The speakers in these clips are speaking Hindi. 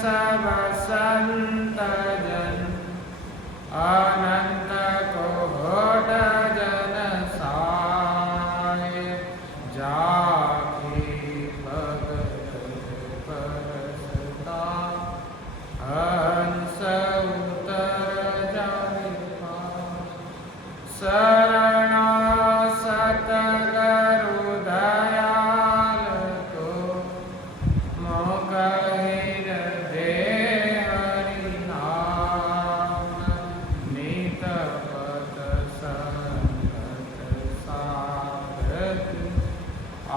सब संत जन अनंत कोट जन साय जाके भगत परसता हंस उतर जाए शरणा सतगुरु दयाल को मोकहिर दे हरि नाम नित पत संगत साधक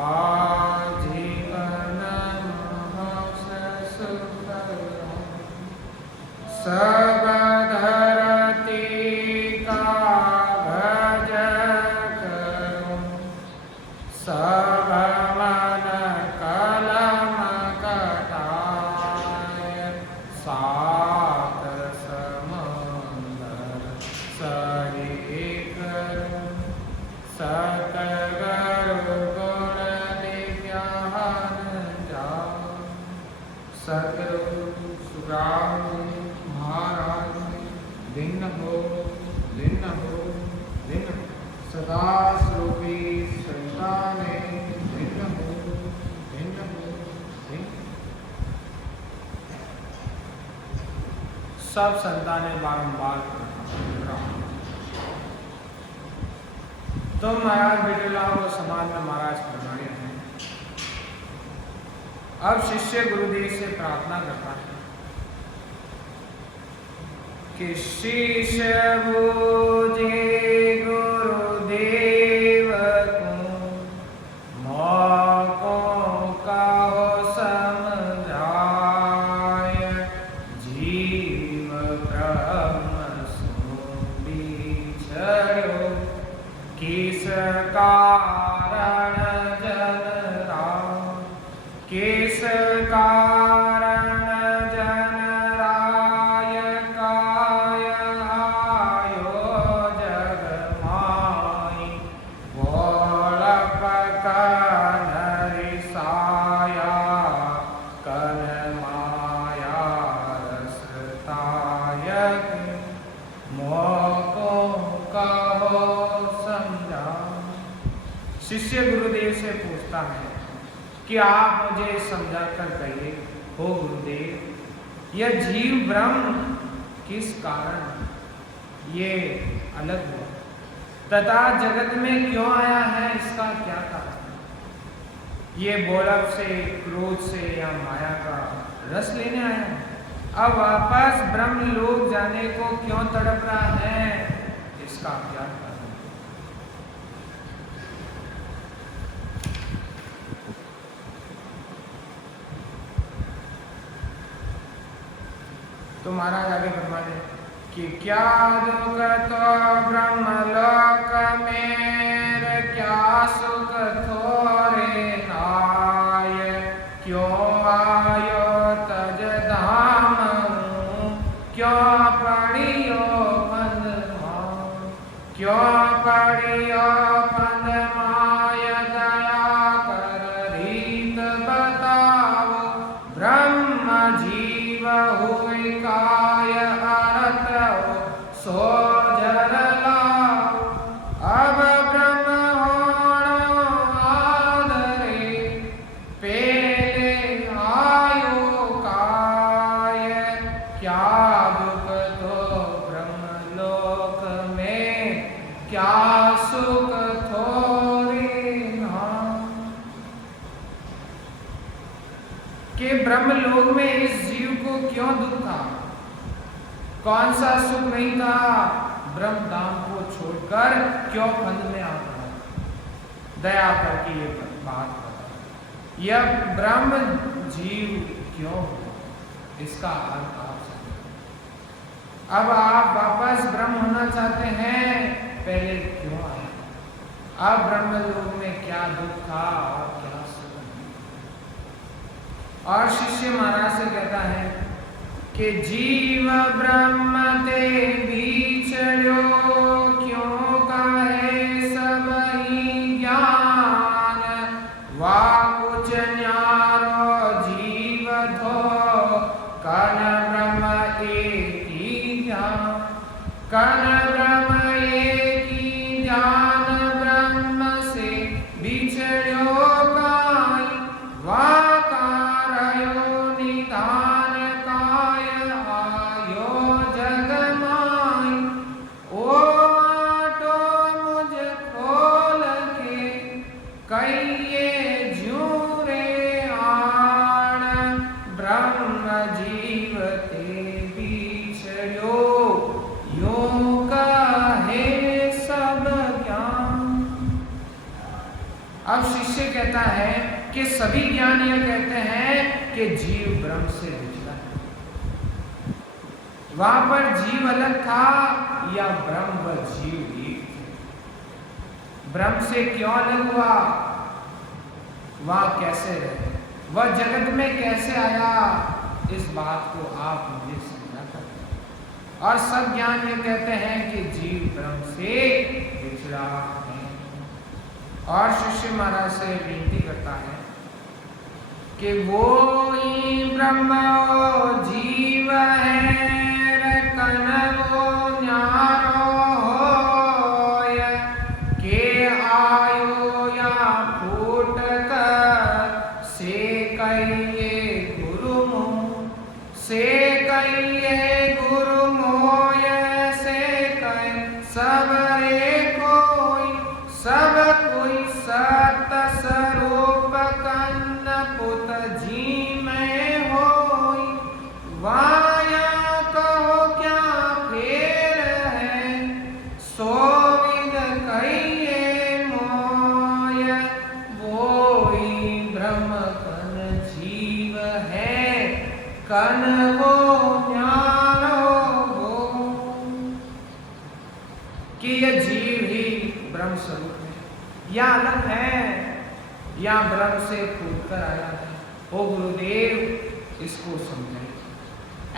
आजीवन मोक्ष सुख सब धरती का भज करो सब मन कलम कटाय सात समुंदर सही करो सतगुरु गुण निज्ञान जाओ सतगुरु सुराम महाराज दिन हो दिन सदा स्वरूपी संताने दिन हो दिन सब संतानें बारंबार तो महाराज बिटला वो समाज में महाराज प्रणाली हैं। अब शिष्य गुरुदेव से प्रार्थना करता है कि शीश बूझे गुरुदेव को मोकों का हो समझाय जीव ब्रह्म सुनी छड़ो किस कारण जन राम किस कारण जन राय काय आयो जग माई बोलप कनरि साया कन माया रसतायक मोको कहो समझा। शिष्य गुरुदेव से पूछता है कि आप मुझे समझा कर कहिए, हो गुरुदेव, यह जीव ब्रह्म किस कारण ये अलग हुआ तथा जगत में क्यों आया है, इसका क्या कारण? ये बोलक से, क्रोध से या माया का रस लेने आया है? अब वापस ब्रह्म लोक जाने को क्यों तड़प रहा है, इसका क्या कारण? तो महाराज आगे फरमाते कि क्या दुख तो ब्रह्म लोक मेर क्या सुख थोरे नाय क्यों आयो तज धाम क्यों पड़ियो पंद क्यों पड़ियो पंद माय दया कर रीत बताओ ब्रह्म जीव हुई काय अरत सो जर लाओ अब ब्रह्म होणो आदरे पेले आयो काय क्या दुख तो ब्रह्म लोक में क्या सुख थोरे नाम। कि ब्रह्म लोक में इस जीव को क्यों दुख था, कौन सा सुख नहीं था, ब्रह्म धाम को छोड़कर क्यों फंद में आ पड़ा? दया करके ये बात बता, यह ब्रह्म जीव क्यों हुआ, इसका अर्थ आप समझो। अब आप वापस ब्रह्म होना चाहते हैं, पहले क्यों आए? अब ब्रह्म लोक में क्या दुख था और क्या सुख? और शिष्य महाराज से कहता है कि जीव ब्रह्म ते बिछड़ो क्यों काहे सब ही ज्ञान वा कुछ न्यारो जीव धो का ब्रह्म जीव ते बिछड़ो, यो कहे सब ज्ञान। अब शिष्य कहता है कि सभी ज्ञानी यह कहते हैं कि जीव ब्रह्म से बिछड़ा है। वहां पर जीव अलग था या ब्रह्म व जीव एक थे? ब्रह्म से क्यों अलग हुआ? वह कैसे रहे? वह जगत में कैसे आया? इस बात को आप मुझे समझा कर। और सब ज्ञान ये कहते हैं कि जीव ब्रह्म से बिछड़ा है। और शिष्य महाराज से विनती करता है कि वो ही ब्रह्म जीव है, कन वो न्यारो होय, के आयो या फूट कर से कहिए गुरु मोह, से कहिए गुरु मोय, से कह सब रे कोई, सब कोई सत स्वरूप कन्न पुत जी में होई, वाया कहो क्या फेर है, सो विद कहिए मोय, वोई ब्रह्म कन जीव है, कन वो न्यारो हो। कि यह जीव ही ब्रह्म स्वरूप है या अलग है, या ब्रह्म से फूट कर आया है? ओ गुरुदेव, इसको समझे।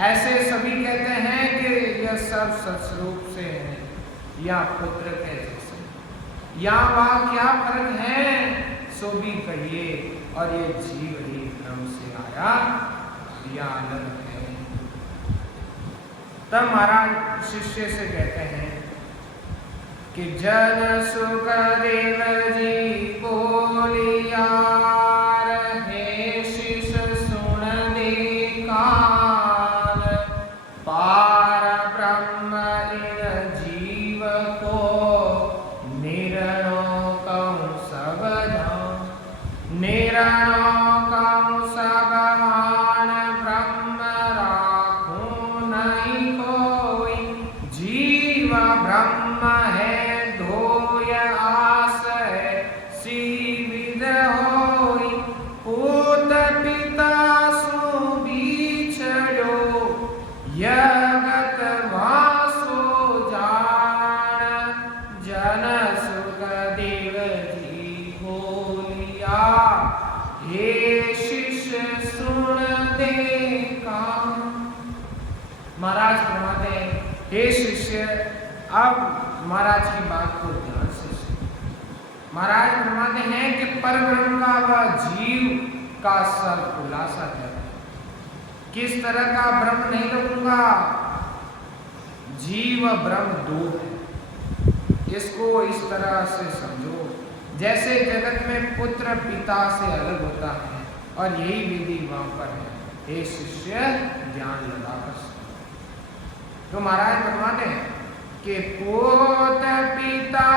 ऐसे सभी कहते हैं कि यह सब सत्स्वरूप से है या पुत्र के जैसे, या वह क्या फर्क है सो भी कहिए, और ये जीव ही ब्रह्म से आया या अलग है। तब महाराज शिष्य से कहते हैं कि जन सुख देव जी बोलिया, हे शिष्य सुन दे कान, पार ब्रह्म इन जीव को निरणो कहूँ सब जान, निरणो कहूँ सब हान, ब्रह्म राखूं नहीं कोई, जीव ब्रह्म है धोय आस है, सी विद होई, पूत पिता सु बिछड़ो, यगत वासो जान, जन सुख देव जी बोलिया, हे शिष्य सुन दे कान। महाराज फरमाते हैं, हे शिष्य, अब महाराज की बात को ध्यान से सुनो। महाराज फरमाते हैं कि परब्रह्म का वह जीव का सब खुलासा है। किस तरह का ब्रह्म नहीं लगूंगा? जीव ब्रह्म दो है। इसको इस तरह से समझो जैसे जगत में पुत्र पिता से अलग होता है, और यही विधि वहां पर है। हे शिष्य, ज्ञान लगाकर सुनो। तो महाराज फरमाते हैं कि पोत पिता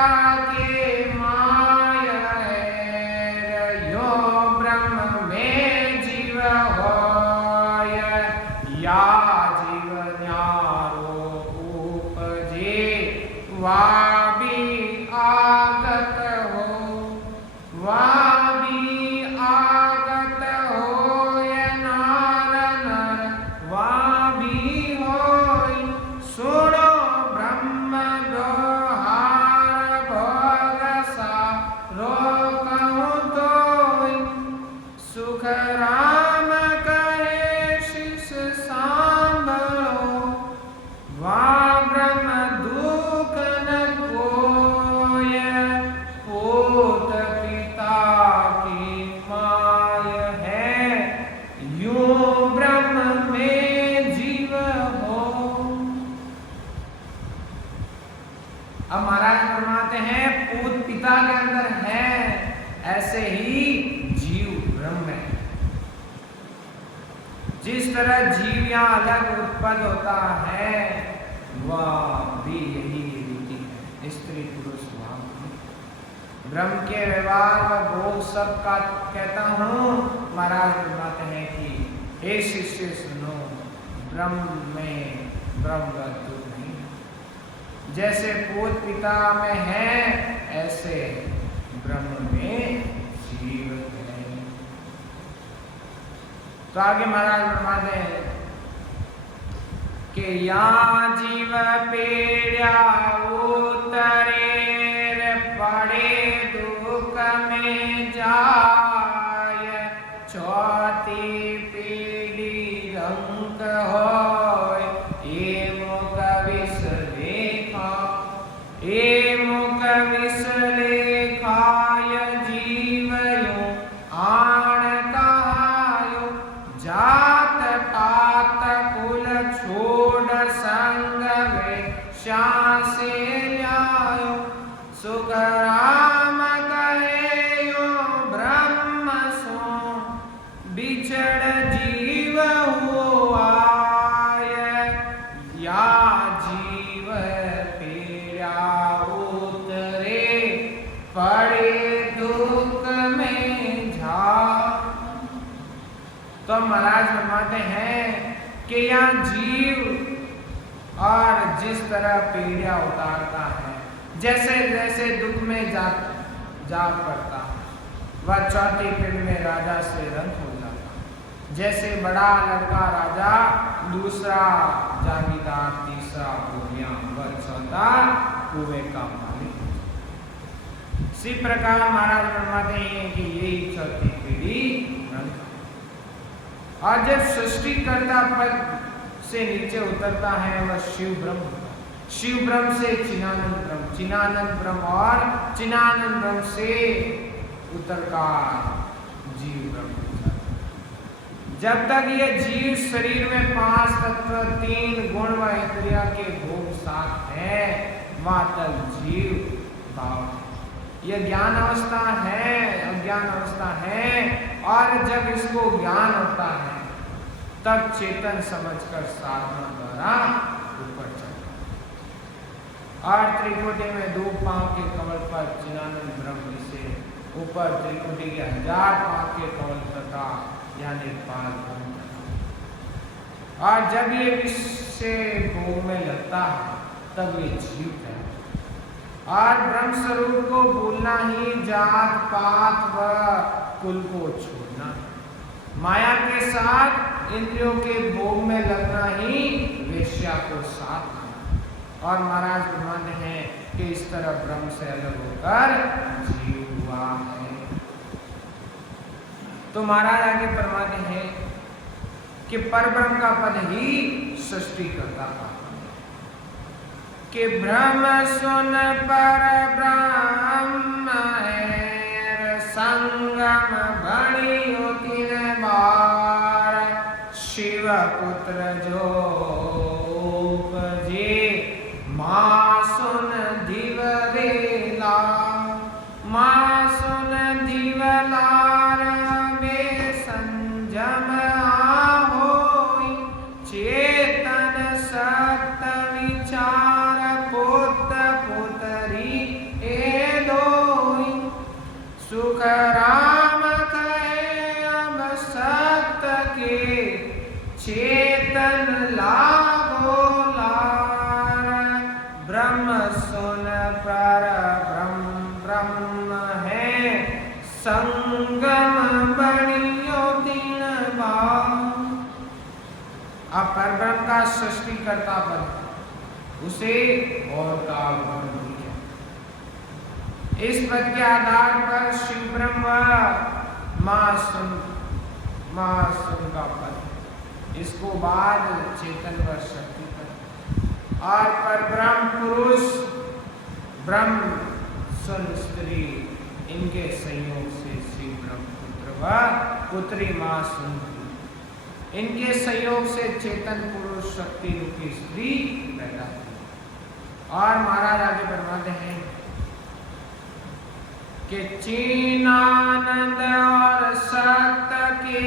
के माय है, यो ब्रह्म में जीव होय, या जीव न्यारो उपजे, वा भी आगत हो, वा भी आगत होय, नार नर वा भी होय, सुनो राम करे शिष सांभो, वा ब्रह्म दुख न कोय, पोत पिता की माय है, यूं ब्रह्म में जीव हो। अब महाराज फरमाते हैं पूत पिता के अंदर है, ऐसे ही जीव ब्रह्म है। जिस तरह जीव यहाँ अलग उत्पन्न होता है, वह भी यही रीति है। स्त्री पुरुष भाव ब्रह्म के व्यवहार व भोग सब का कहता हूँ। महाराज फरमाते हैं कि हे शिष्य सुनो, ब्रह्म में ब्रह्म नहीं, जैसे पूत पिता में है ऐसे ब्रह्म में जीव है। तो आगे महाराज फरमाते हैं कि या जीव पीड़ा उतरे पड़े दुख में जाय, चौथी पीढ़ी रंग होय, ए मुख विष लेखा, ए मुख विष लेखाय जीवयो आण कहायो, जात पात कुल छोड़ संग वे श्यासे ल्यायो, सुख राम कहे यो ब्रह्म सो, बिछड़ जीव हुआय, या जीव पीड़ा उतरे पड़े दुख में जा। तो महाराज फरमाते हैं कि यह जीव और जिस तरह पीड़ा उतारता है, जैसे जैसे दुख में जा पड़ता है, वह चौथी पीढ़ी में राजा से रंग हो जाता। जैसे बड़ा लड़का राजा, दूसरा जागीरदार, तीसरा भूमिया, वह चौथा कुएं का मालिक। इसी प्रकार महाराज फरमाते हैं कि यही चौथी पीढ़ी रंग। और जब सृष्टिकर्ता पद से नीचे उतरता है वह शिव ब्रह्म, शिव ब्रह्म से चिनानंद ब्रह्म, चिनानंद ब्रह्म और चिनानंद ब्रह्म से उतरकर जीव ब्रह्म। जब तक ये जीव शरीर में 5 तत्व 3 गुण व इंद्रिया के भोग साथ है, मातल जीव भाव। यह ज्ञान अवस्था है, अज्ञान अवस्था है, और जब इसको ज्ञान होता है तब चेतन समझकर साधना द्वारा ऊपर चढ़ता। और त्रिकुटी में 2 पांव के कमल पर चिदानंद ब्रह्म से ऊपर त्रिकुटी के 1000 पांव के कमल तथा यानी पाल ब्रह्म। और जब ये विश्व से भोग में लगता है तब ये जीव है। और ब्रह्म स्वरूप को भूलना ही जात पात व कुल को छोड़ना, माया के साथ इंद्रियों के भोग में लगना ही वेश्या को साथ देना। और महाराज फरमाते हैं कि इस तरह ब्रह्म से अलग होकर जीव हुआ है। तो महाराज आगे फरमाते हैं कि परब्रह्म का पद ही सृष्टि करता था कि ब्रह्म सुन पर ब्रह्म है संगम बणियो 3 बार, शिव पुत्र जो उपजे माँ सुन दिव वेला, माँ सुन दिव लार में संजम होई, चेतन सत विचार पुत्र पुतरी ए दोई, सुख राम कहे अब सत्य के चेतन लागो लार, ब्रह्म सुन पर ब्रह्म है संगम बणियो 3 बार। अब परब्रह्म का सृष्टि करता पद उसे और का गुण दिया। इस पद के आधार पर शिव ब्रह्म माँ सुन का पद, इसको बाद चेतन व शक्ति पद, और परब्रह्म पुरुष ब्रह्म सुन स्त्री, इनके संयोग से शिव ब्रह्म पुत्र व पुत्री माँ सुन, इनके संयोग से चेतन पुरुष शक्ति रूपी स्त्री पैदा हुई। और महाराज आगे फरमाते हैं कि चिनानंद और सत्य के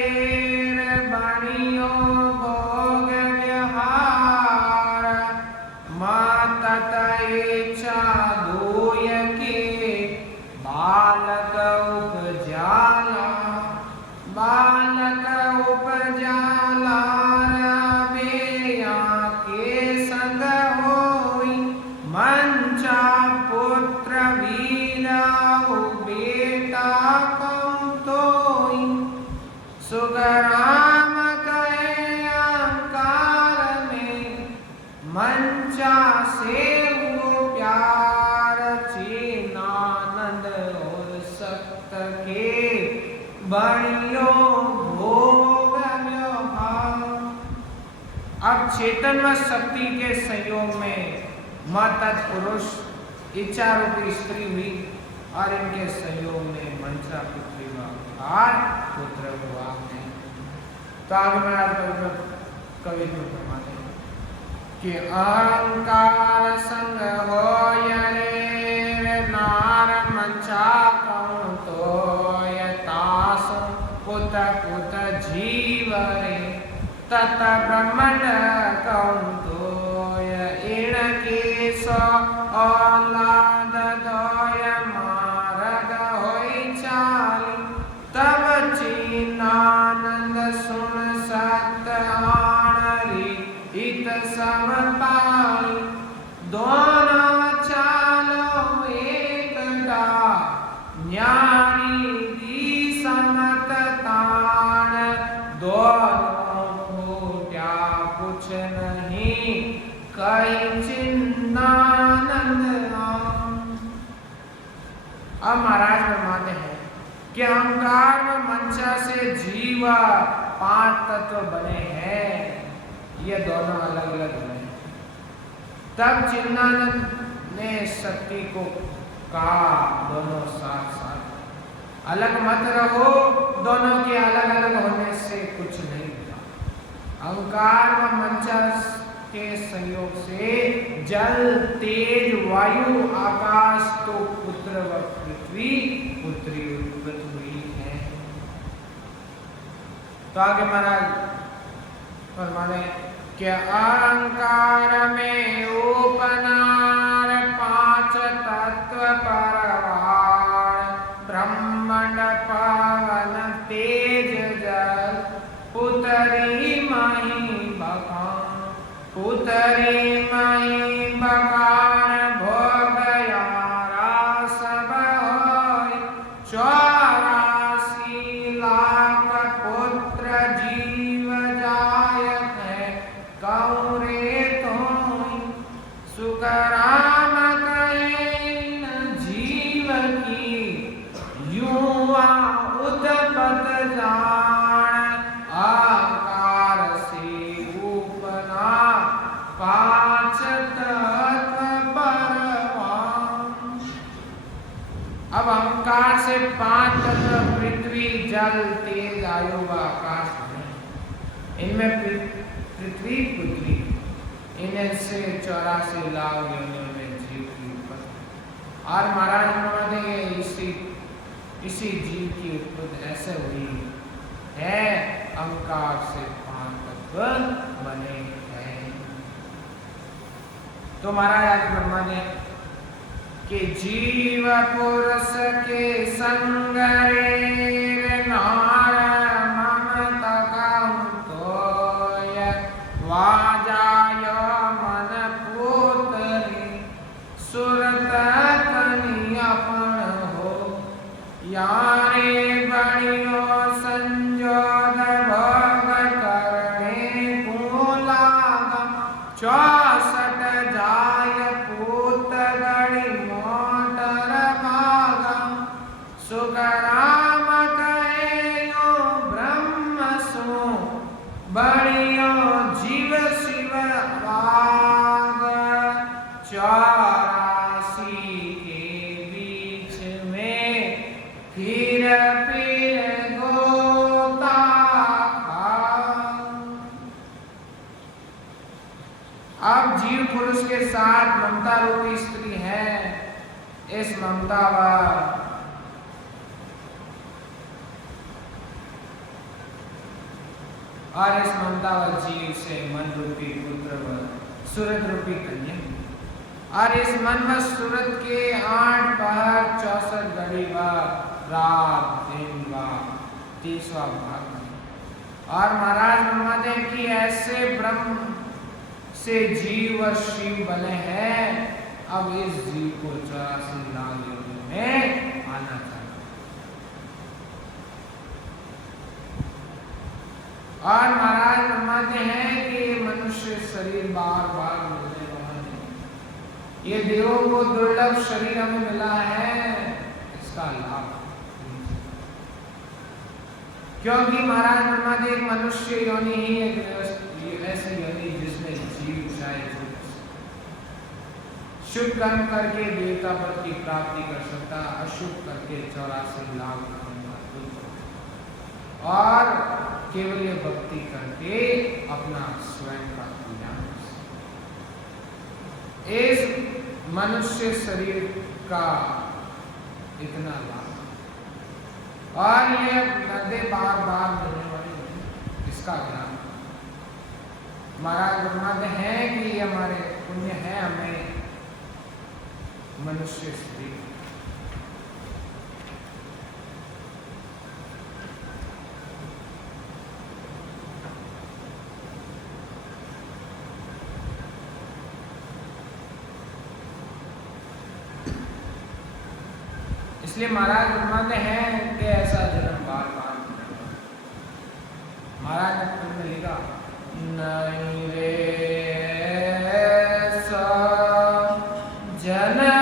बणियो भोग विहार, माता इच्छा दोय के बालक उपजाला, बालक उपजा अब चेतन व शक्ति के संयोग में मत तत्पुरुष इच्छा रूपी स्त्री हुई और इनके संयोग में मंसा पुत्री और पुत्र हुआ है। तो आगे महाराज कवि को फरमाते हैं कि अहंकार संग हो रे नार मंचा कौन तो यतास पुत पुत जीव रे तत ब्रह्मण कौन तो इण के सो औलाद दोय मारग होई चाली तब चीनानंद सुन सत आनरी इत सब पाली दोनों चालो एक दा न्यारी दी समत तान दोनों फूट्या कुछ नहीं कई चिन्नानंद। अब महाराज फरमाते हैं कि अहंकार व मंशा से जीव 5 तत्व बने हैं, ये दोनों अलग अलग बने। तब चिन्नानंद ने शक्ति को कहा दोनों साथ साथ अलग मत रहो, दोनों के अलग अलग होने से कुछ नहीं होता। अहंकार व मंशा के संयोग से जल तेज वायु आकाश तो पुत्र व पृथ्वी पुत्री उत्पन्न हुई है। तो आगे महाराज फरमाने कि अहंकार में उपनार 5 तत्व परवार ब्रह्मंड पवन तेज जल पुतरी मही बखान पुतरी मही बखान भोग यारा सब होय 84 लाख पुत्र जीव जायक है कौरे तोय सुकराम कहेन जीव की युवा उत्पत जान आकार से उपना 5 तत्व परवान। अब अहंकार से 5 तत्व पृथ्वी जल तेज आयु व आकाश है। इनमें पृथ्वी पुत्री इनसे 84 लाख योनियों में जीव की उत्पत्ति। और महाराज उन्होंने इसी जीव की उत्पत्ति ऐसे हुई है, अहंकार से 5 तत्व बने हैं। तो महाराज फरमाने कि जीव पुरुष के संग रे नार ममता तोय वाजाय मन पुत्री सुरत कनि अपन हो यारे बड़ियो संजोग भोग करने को लागा 64 जाय पूत गड़ी मोटर भागा सुकराम कहेयो ब्रह्म सो बड़ियो जीव शिव वाग 84 के बीच में फिर गोता अब जीव पुरुष के साथ ममता रूपी स्त्री है। इस ममता और इस ममता व जीव से मन रूपी पुत्र व सूरत रूपी कन्या और इस मन व सूरत के 8 पहर 64 घड़ी व रात दिन व 30वां भाग। और महाराज फरमाते हैं कि ऐसे ब्रह्म से जीव व शिव बने हैं। अब इस जीव को 84 लाख योनियों में आना चाहिए। और महाराज फरमाते हैं कि मनुष्य शरीर बार बार मिलने वाला है। ये देवों को दुर्लभ शरीर हमें मिला है, इसका लाभ क्योंकि महाराज फरमाते हैं मनुष्य योनि ही एक ऐसी योनि शुभ कर्म करके देवता पद की प्राप्ति कर सकता, अशुभ करके 84 लाख और केवल ये भक्ति करके अपना स्वयं का कल्याण। इस मनुष्य शरीर का इतना लाभ और ये नदे बार बार मिलने वाली इसका ज्ञान महाराज ब्रह्मांड है कि ये हमारे पुण्य है हमें मनुष्य शरीर। इसलिए महाराज ब्रह्मांड है कि ऐसा जन्म बार बार महाराज ने खुद में लिखा नहीं रे जन्म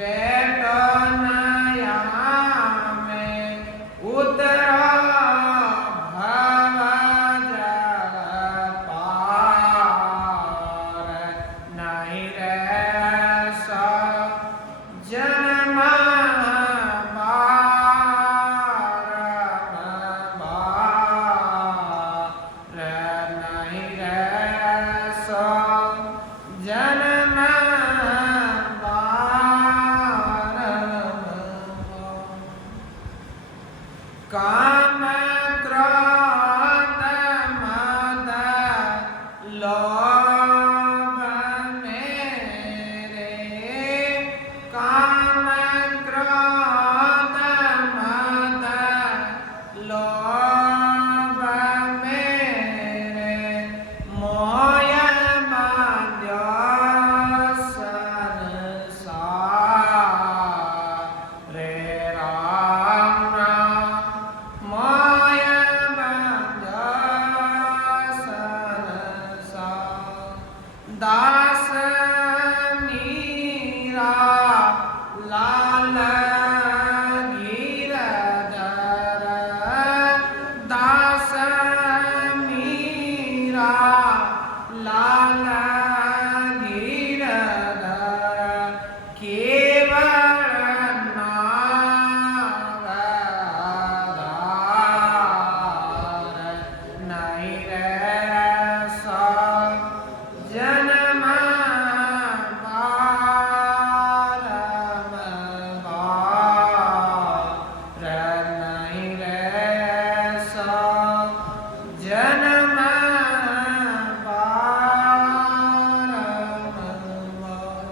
बैठो नया में उतरो भव जल पार, नहीं रह सो जन्म काम क्रोध मद लोभ मेरे, काम क्रोध मद लोभ मेरे, मोह माया संसार रे राम दास मीरा लाल गिरधर, दास मीरा लाल गिरधर, केवल नावधार, नहीं रह सो जन्म बारम बार, नहीं रह सो जन्म बारम बार।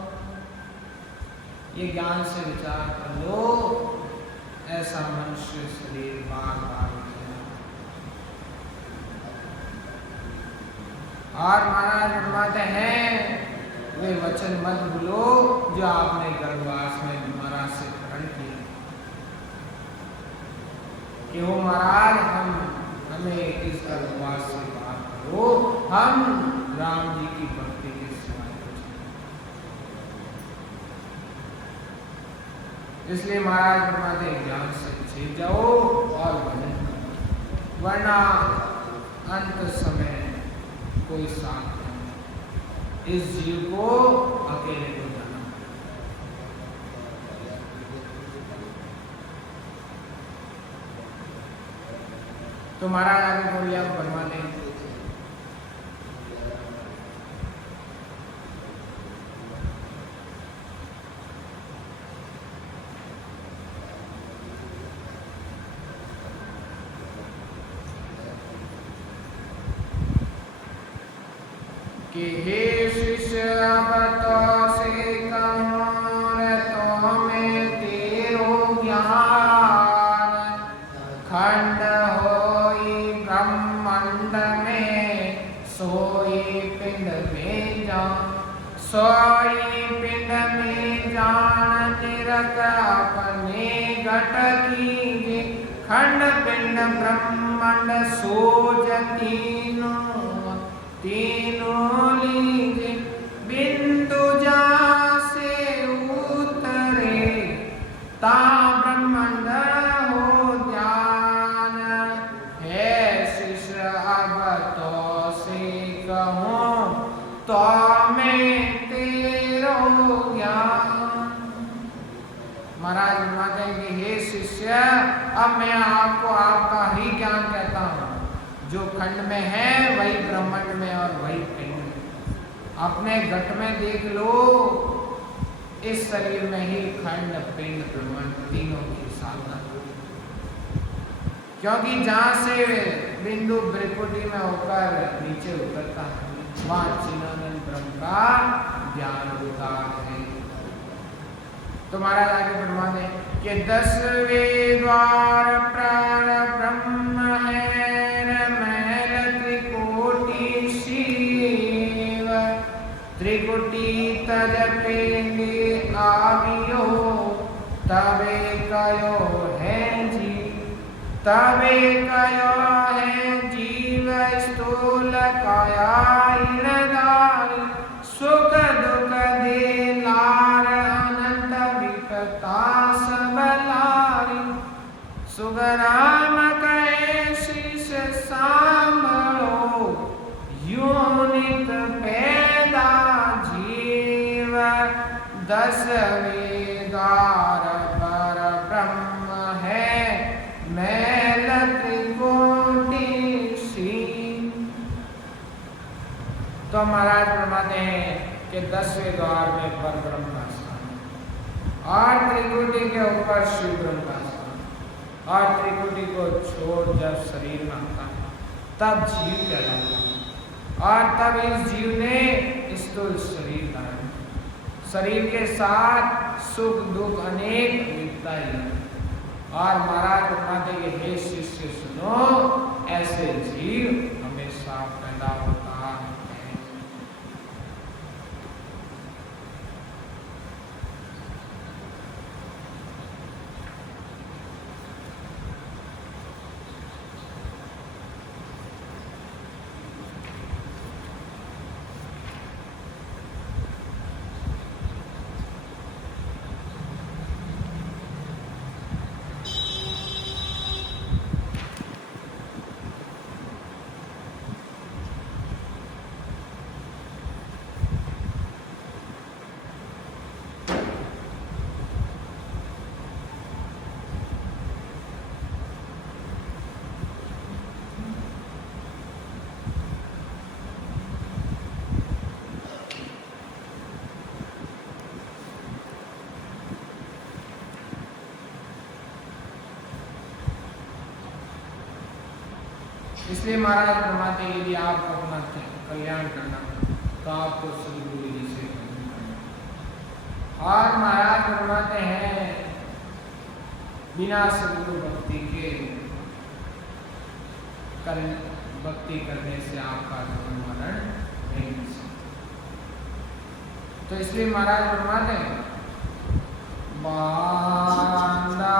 ये ज्ञान से विचार कर लो, ऐसा मनुष्य शरीर बार बार और महाराज फरमाते हैं वे वचन मत भूलो जो आपने गर्भवास में महाराज से ग्रहण किया कि वो महाराज हमें इस गर्भवास से बाहर करो, हम राम जी की भक्ति के सिवाय कुछ नहीं। इसलिए महाराज फरमाते ज्ञान से छिप जाओ और भजन करो, वरना अंत समय कोई साथ नहीं, इस जीव को अकेले को जाना। तो महाराज आगे बोलिए, आप फरमाते हैं कि हे शिष्य तो से कहूँ तो में तेरो ज्ञान, खंड होई ब्रह्मांड में सोई पिंड में जान, सोई पिंड में जान निरक अपने घट कीजे, खंड पिंड ब्रह्मांड सोज तीनों लीजे, बिंदु जा से उतरे ता ब्रह्मांड हो ध्यान, है शिष्य अब तो से कहूँ तो मैं तेरो ज्ञान। महाराज फरमाते हैं कि हे शिष्य, अब मैं आपको आपका ही ज्ञान कहता हूँ, जो खंड में है वही ब्रह्मांड में और वही पिंड में। अपने घट में देख लो, इस शरीर में ही खंड पिंड ब्रह्मांड तीनों की साधना, क्योंकि जहां से बिंदु भ्रिकुटी में होकर नीचे उतरता है वहां चिदानंद ब्रह्म का ज्ञान होता है। तो महाराज आगे फरमा दें कि 10वें द्वार प्राण ब्रह्म है, मैल त्रिकोटि शिव, त्रिकोटि तज पेंगे आवियो, तबे कयो है जी, तबे कयो है जीव, स्थूल काया इणदार, सुख दुख दे लार अनंत सकता सब लारी, सुगराम कहे शीश सांभळो, यूं नित पैदा जीव, दस वेदार पर ब्रह्म है, मैल त्रिकोटि सी। तो महाराज फरमाते हैं कि 10वें द्वार में पर ब्रह्म का स्थान, और त्रिकुटी के ऊपर शिव ब्रह्म का स्थान, और त्रिकुटी को छोड़ जब शरीर में आता है तब जीव पैदा होता है, और तब इस जीव ने स्थूल शरीर धारण, शरीर के साथ सुख दुख अनेक विविधता है। और महाराज फरमाते हैं हे शिष्य सुनो, ऐसे जीव हमेशा पैदा होता है। इसलिए महाराज फरमाते हैं यदि आप अपना कल्याण करना तो आपको सदगुरु जी से करना। और महाराज फरमाते हैं बिना सदगुरु भक्ति के भक्ति करने से आपका जीवन मरण नहीं मिल सकता। तो इसलिए महाराज फरमाते हैं बांदा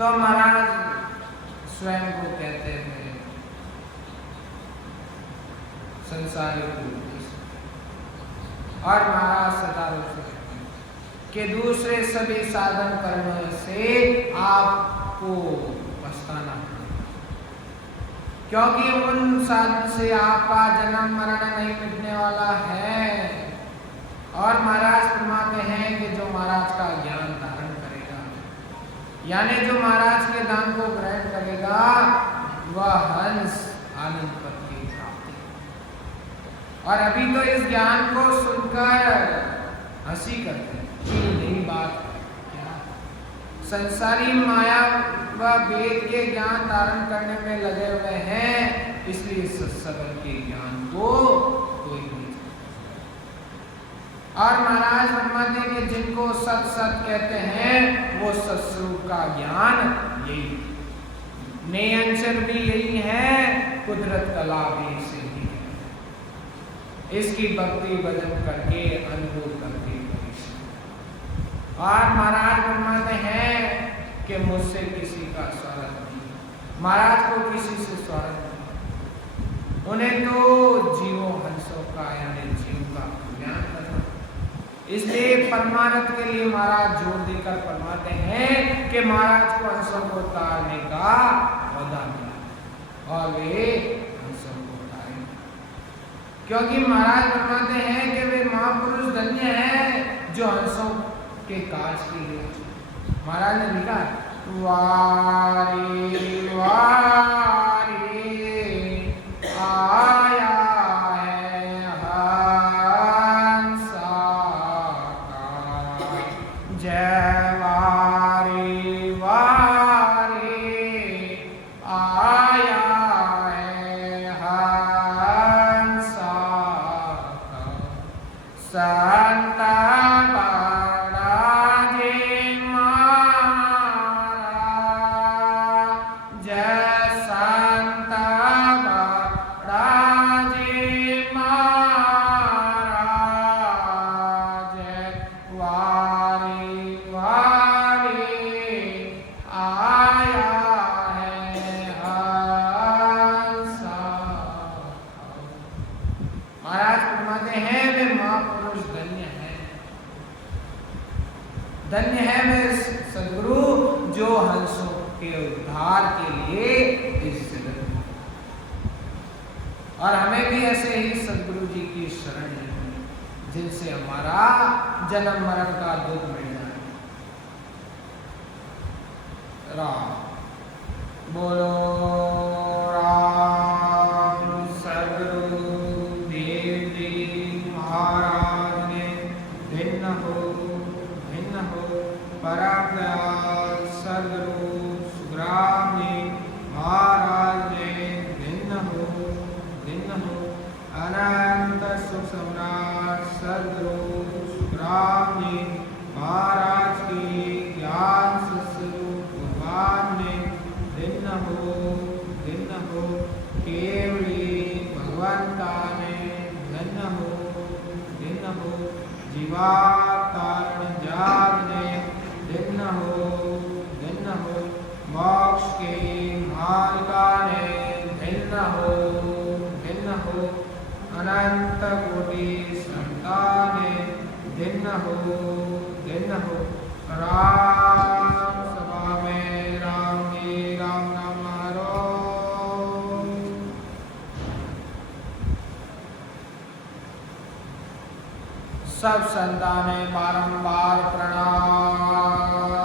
तो महाराज स्वयं को कहते हैं संसारी पुरुष, और महाराज सदा कि दूसरे सभी साधन करने से आपको पछताना, क्योंकि उन साधन से आपका जन्म मरण नहीं मिटने वाला है। और महाराज फरमाते हैं कि जो महाराज का ज्ञान धारण करेगा, यानी जो महाराज के दान को ग्रहण करेगा, वह हंस आनंद पद की प्राप्ति। और अभी तो इस ज्ञान को सुनकर हंसी करते हैं, यही बात क्या संसारी माया व वेद के ज्ञान धारण करने में लगे हुए हैं, इसलिए सत्संग के ज्ञान को कोई नहीं। और महाराज फरमाते हैं कि जिनको सत सत कहते हैं वो सत्स्वरूप का ज्ञान यही, नयंचर भी यही है, कुदरत कला भी इसे ही है। इसकी भक्ति भजन करके अनुभव करके। और महाराज फरमाते हैं कि मुझसे किसी का स्वागत नहीं, महाराज को किसी से स्वागत नहीं, उन्हें तो जीवों हंसों का यानी जीव का ज्ञान करना। इसलिए परमानंद के लिए महाराज जोर देकर फरमाते हैं कि महाराज को हंसों को उतारने का वदा मिला और वे हंसों को उतारे, क्योंकि महाराज फरमाते हैं कि वे महापुरुष धन्य हैं जो हंसों के काज के लिए। महाराज ने लिखा वारी वारी आया है हंस संता बड़ा जी महाराज संता बड़ा जी महाराज वारी वारी आया है हंसा। महाराज फरमाते हैं वे महापुरुष धन्य है, धन्य है वे सदगुरु जो हंसों के उद्धार के लिए इस जगत में। और हमें भी ऐसे ही सदगुरु जी की शरण लेनी जिनसे हमारा जन्म मरण का दुख मिट जाए। राम बोलो राम सदगुरु देव जी महाराज ने भिन्न हो परम सदगुरु सुखराम जी महाराज ने भिन्न हो अनंत सुख सम्राट सदगुरु सुखराम जी महाराज की ज्ञान स्वरूप भगवान ने भिन्न हो केवली भगवंता ने भिन्न हो जीवातारण जाग ने भिन्न हो मोक्ष के मार्गा ने भिन्न हो अनंत कोटि संता ने भिन्न हो राम सभा में राम जी राम नाम हरो। सब संतान ने बारंबार प्रणाम।